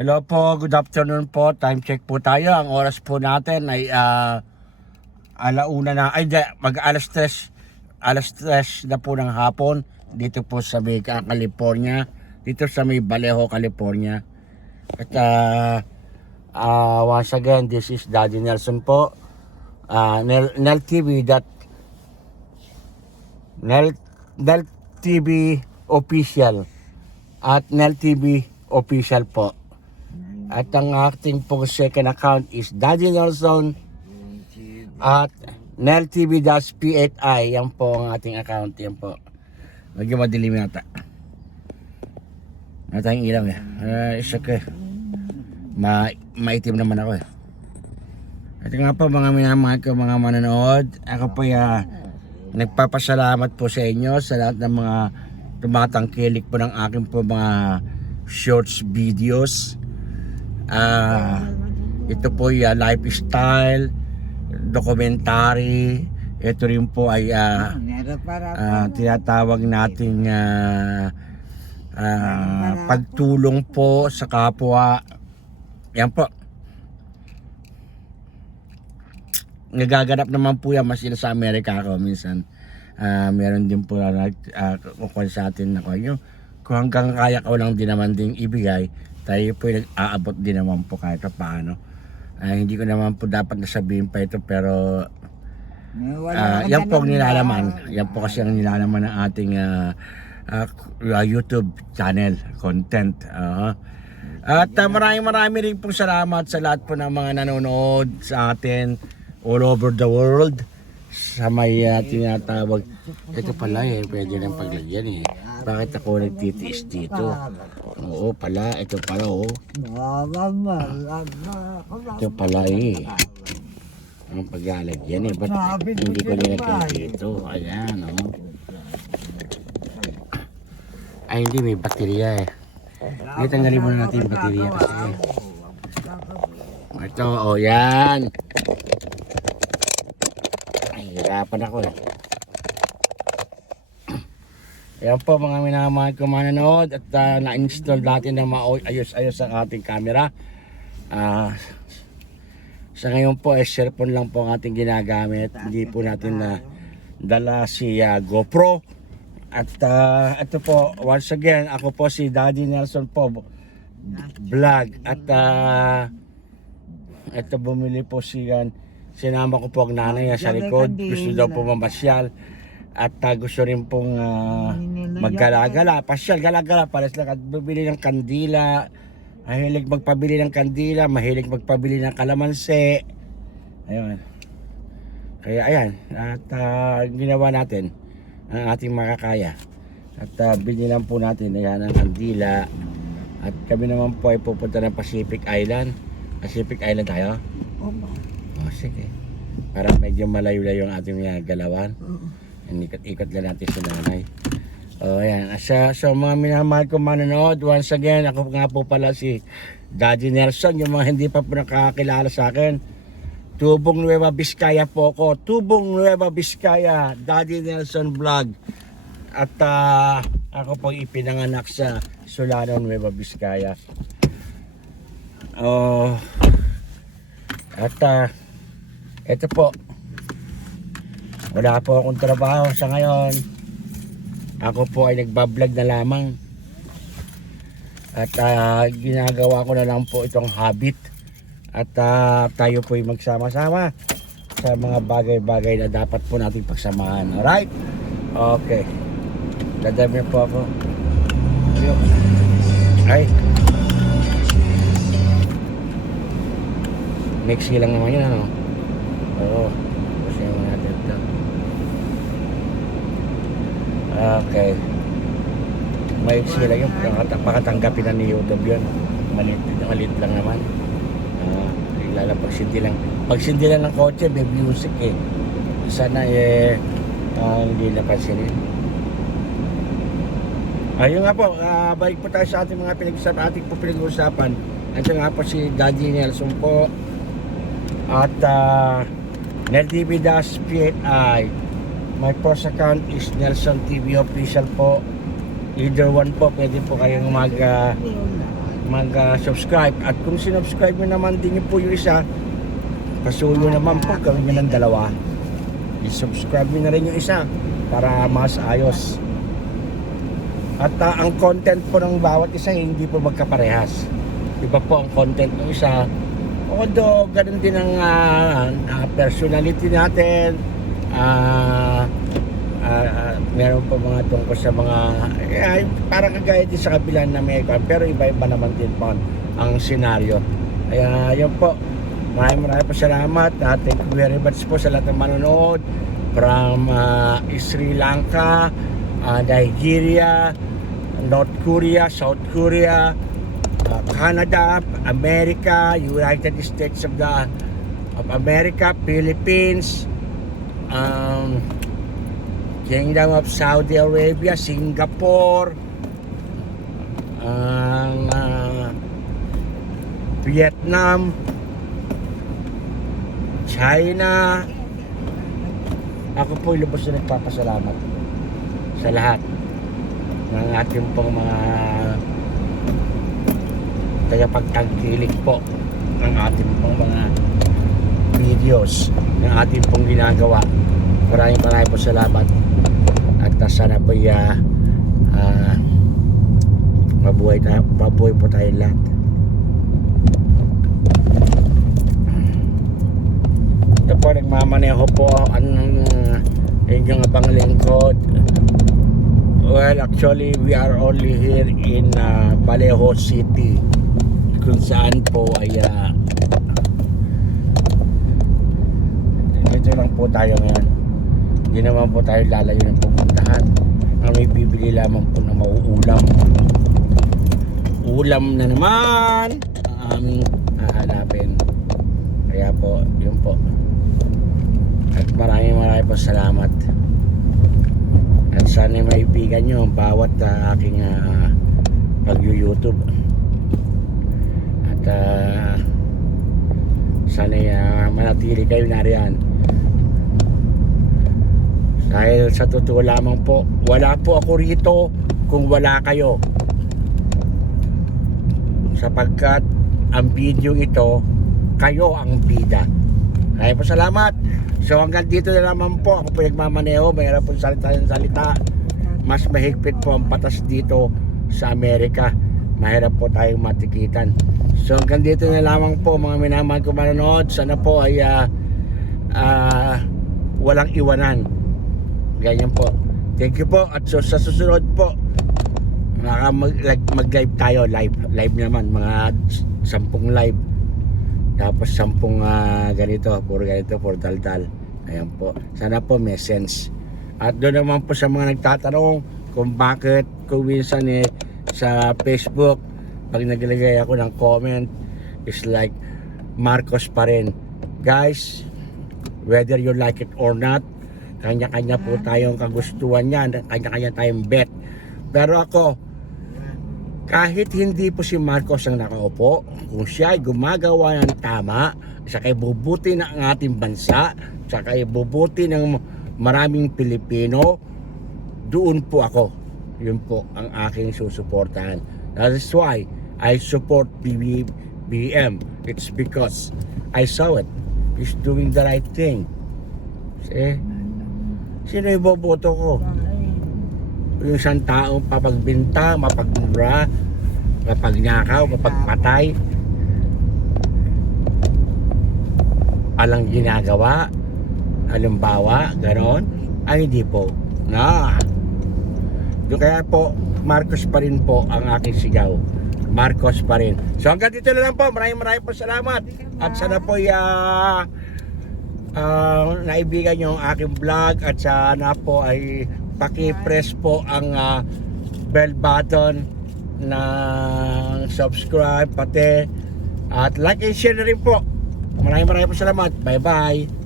Hello po, good afternoon po. Time check po tayo. Ang oras po natin ay alauna na, ay mag alas 3 na po ng hapon dito po sa may California, dito sa may Vallejo, California. At once again, this is Daddy Nelson po. Nel TV official at Nel TV official po. At ang ating po second account is Daddy Nelson at NelTV-P8i. Yan po ang ating account. Yan po. Medyo madilim yata. Natang ilaw niya. Isa ko eh. Maitim naman ako eh. At nga po mga minamahal ko mga manonood. Ako po nagpapasalamat po sa inyo sa lahat ng mga tumatangkilik po ng aking po mga shorts videos. Ito po ay lifestyle, documentary. Ito rin po ay tinatawag nating pagtulong po sa kapwa. Yan po. Nagaganap naman po yan mas sa Amerika ako minsan. Meron din po kukuha sa atin na kung hanggang kaya ko lang din naman din ibigay, tayo po nag-aabot din naman po kahit paano. Hindi ko naman po dapat nasabihin pa ito, pero yan po ang nilalaman. Yan po kasi ang nilalaman ng ating YouTube channel content. At marami rin pong salamat sa lahat po ng mga nanonood sa atin all over the world. Sa may tinatawag, ito pala pwede nang paglagyan Bakit ako nagtitiis dito? Oo pala, ito pala Ito pala ang paglalagyan Ba't hindi ko nilagyan dito? Ayan Ay hindi, may baterya tanggalin muna natin yung baterya kasi ito, yan. Hirapan ako Ayan po mga minamahal ko manonood. At na-install natin na maayos-ayos ang ating camera. Sa ngayon po cellphone lang po ang ating ginagamit. Hindi po natin na dala si GoPro. At ito po once again, ako po si Daddy Nelson po vlog. At ito bumili po sinama ko po ang nanay sa likod. Gusto daw po mamasyal. At gusto rin pong maggala-gala, pasyal, gala-gala, pares lang. At bibili ng kandila, mahilig magpabili ng kandila, mahilig magpabili ng kalamansi. Ayun. Kaya ayan, at ginawa natin ang ating makakaya. At binilan po natin ayan ang kandila. At kami naman po ay pupunta ng Pacific Island. Pacific Island tayo? Sige. Para medyo malayo-layo ang ating galawan. Ikot-ikot lang natin sa nanay. Ayan. So mga minamahal ko manonood, once again, ako nga po pala si Daddy Nelson. Yung mga hindi pa po nakakilala sa akin, Tubong Nueva Vizcaya po ako. Tubong Nueva Vizcaya, Daddy Nelson Vlog. At ako po ipinanganak sa Solano, Nueva Vizcaya. Ito po, wala po akong trabaho sa ngayon. Ako po ay nagbablog na lamang. At ginagawa ko na lang po itong habit. At tayo po ay magsama-sama sa mga bagay-bagay na dapat po natin pagsamahan. Alright? Okay. Dadami po ako. Ay. Mixi lang naman yun, ano? Oo. Kasi yung natin ito. Okay. Mixi lang yun. Pakatanggapin na ni YouTube yun. Malit lang naman. Lala pagsindi lang ng kotse, may music sana hindi napansinin. Ayun nga po, balik po tayo sa ating mga pinag-uusapan. Ito nga po si Daddy Nelson po at NelTV-P8i. My first account is Nelson TV Official po. Either one po, pwede po kayong mag-subscribe. At kung sinubscribe nyo naman din po yung isa, pasuyo naman po, gawin nyo ng dalawa. I-subscribe nyo na rin yung isa para mas ayos. At ang content po ng bawat isa hindi po magkaparehas. Iba po ang content ng isa. Although ganun din ang personality natin. Meron po mga tungkol sa mga parang kagaya din sa kabila na may pero iba-iba naman din po ang senaryo. Kaya yun po, maraming po salamat. Thank you very much po sa lahat ng manonood from Sri Lanka, Nigeria, North Korea, South Korea, Canada, America, United States of America, Philippines, Kingdom of Saudi Arabia, Singapore, Vietnam, China. Ako po lubos na nagpapasalamat sa lahat ng ating pong mga tagapagtangkilik po ng ating pong mga videos ng ating pong ginagawa. Maraming po salamat. At sana po mabuhay po tayo lahat. Ito po, nagmamaneho po ang inyong abang lingkod. Well, actually, we are only here in Vallejo City, kung saan po ay dito lang po tayo ngayon. Hindi naman po tayo lalayo ng pupuntahan. Ang may bibili lamang po na mauulam. Ulam na naman ang aming hahanapin. Kaya po, yun po. At maraming po salamat. At sana maibigan nyo ang bawat aking pag-YouTube. At sana manatili kayo nariyan. Dahil sa totoo lamang po, wala po ako rito kung wala kayo. Sapagkat ang video ito, kayo ang bida. Kaya po salamat. So hanggang dito na naman po. Ako po nagmamaneho, mayroon po salita. Mas mahigpit po ang patas dito sa Amerika. Mahirap po tayong matikitan. So hanggang dito na lamang po mga minamahal ko manonood. Sana po ay walang iwanan. Ganyan po. Thank you po. At so, sa susunod po, mag-live tayo. Live naman. Mga 10 live. Tapos 10 ganito. Puro ganito. Puro daldal. Ayan po. Sana po may sense. At doon naman po sa mga nagtatanong kung bakit kung minsan sa Facebook pag naglagay ako ng comment is like Marcos pa rin. Guys, whether you like it or not, kanya-kanya po tayong kagustuhan yan, kanya-kanya tayong bet. Pero ako, kahit hindi po si Marcos ang nakaupo, kung siya ay gumagawa ng tama, sa kay bubuti ng ating bansa, sa kay bubuti ng maraming Pilipino, doon po ako. Yun po ang aking susuportahan. That is why I support BBM. It's because I saw it. He's doing the right thing. See? Sino yung boboto ko? Yung isang taong papagbinta, mapagmura, mapagnakaw, mapagpatay. Alang ginagawa, halimbawa, ganon. Ay hindi po. Kaya po, Marcos pa rin po ang aking sigaw. Marcos pa rin. So hanggang dito na lang po. Maraming po salamat. At sana po naibigan nyo ang aking vlog at sana po ay paki-press po ang bell button ng subscribe pati at like and share na rin po. Maraming po salamat. Bye bye.